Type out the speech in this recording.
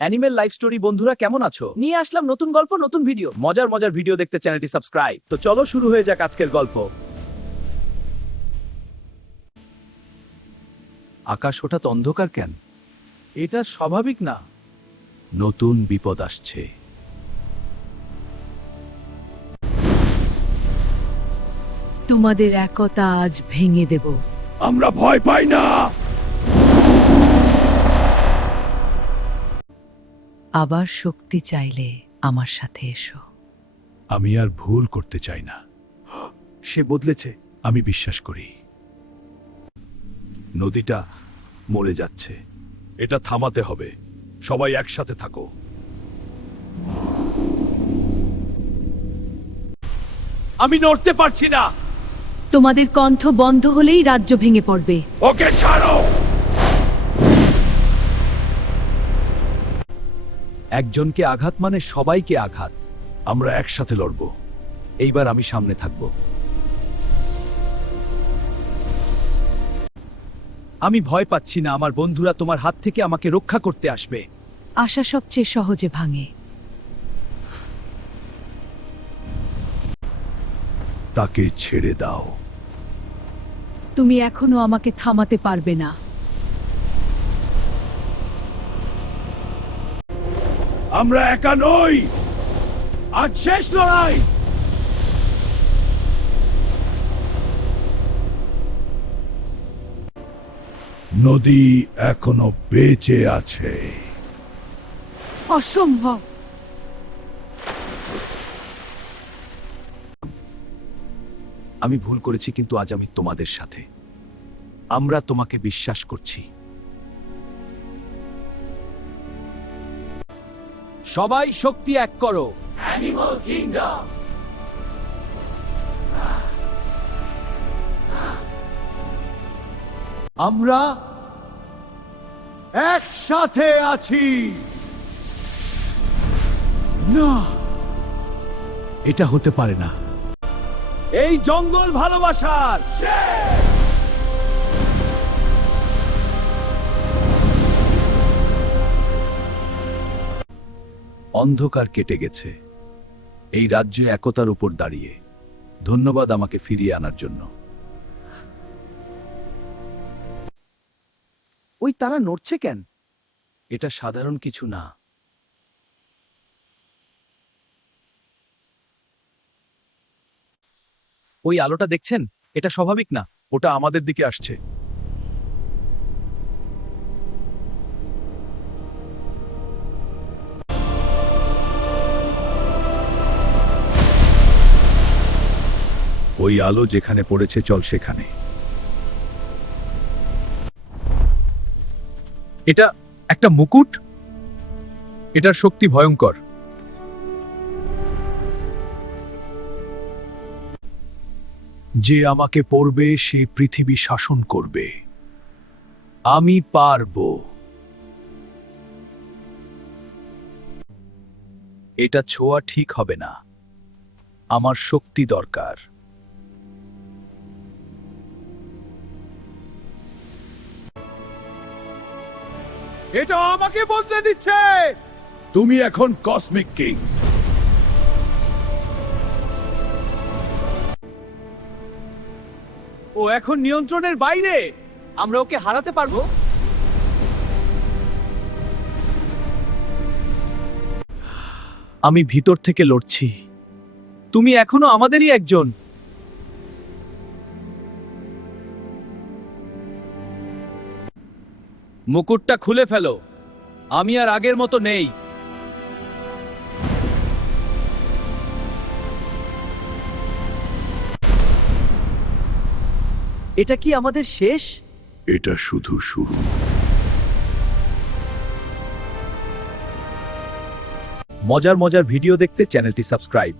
Animal life story বন্ধুরা কেমন আছো? নিয়ে আসলাম নতুন গল্প, নতুন ভিডিও। মজার মজার ভিডিও দেখতে চ্যানেলটি সাবস্ক্রাইব। তো চলো শুরু হয়ে যাক আজকের গল্প। আকাশ হঠাৎ অন্ধকার কেন? এটা স্বাভাবিক না। নতুন বিপদ আসছে। তোমাদের একতা আজ ভেঙে দেব। আমরা ভয় পাই না। আবার শক্তি চাইলে আমার সাথে এসো। আমি আর ভুল করতে চাই না। সে বদলেছে। আমি বিশ্বাস করি নদীটা মরে যাচ্ছে। এটা থামাতে হবে। সবাই একসাথে থাকো। আমি নড়তে পারছি না। তোমাদের কণ্ঠ বন্ধ হলেই রাজ্য ভেঙে পড়বে। ওকে ছাড়ো। একজনকে আঘাত মানে সবাইকে আঘাত। আমরা একসাথে লড়ব। এইবার আমি সামনে থাকব। আমি ভয় পাচ্ছি না। আমার বন্ধুরা তোমার হাত থেকে আমাকে রক্ষা করতে আসবে। আশা সবচেয়ে সহজে ভাঙে। তাকে ছেড়ে দাও। তুমি এখনো আমাকে থামাতে পারবে না। আমরা একা নই। আজ শেষ লড়াই। নদী এখনো বেঁচে আছে। অসম্ভব। আমি ভুল করেছি, কিন্তু আজ আমি তোমাদের সাথে। আমরা তোমাকে বিশ্বাস করছি। সবাই শক্তি এক করো। Animal kingdom. আমরা একসাথে আছি। না, এটা হতে পারে না। এই জঙ্গল ভালোবাসার। অন্ধকার কেটে গেছে। এই রাজ্য একতার উপর দাঁড়িয়ে। ধন্যবাদ আমাকে ফিরিয়ে আনার জন্য। ওই তারা নড়ছে কেন? এটা সাধারণ কিছু না। ওই আলোটা দেখছেন? এটা স্বাভাবিক না। ওটা আমাদের দিকে আসছে। ওই আলো যেখানে পড়েছে, চল সেখানে। এটা একটা মুকুট। এটার শক্তি ভয়ঙ্কর। যে আমাকে পড়বে সে পৃথিবী শাসন করবে। আমি পারবো। এটা ছোঁয়া ঠিক হবে না। আমার শক্তি দরকার। এটা আমাকে বদলে দিচ্ছে। তুমি এখন কসমিক কিং। ও এখন নিয়ন্ত্রণের বাইরে। আমরা ওকে হারাতে পারবো। আমি ভিতর থেকে লড়ছি। তুমি এখনো আমাদেরই একজন। মুকুটটা খুলে ফেলো। আমি আর আগের মতো নেই। এটা কি আমাদের শেষ? এটা শুধু শুরু। মজার মজার ভিডিও দেখতে চ্যানেলটি সাবস্ক্রাইব।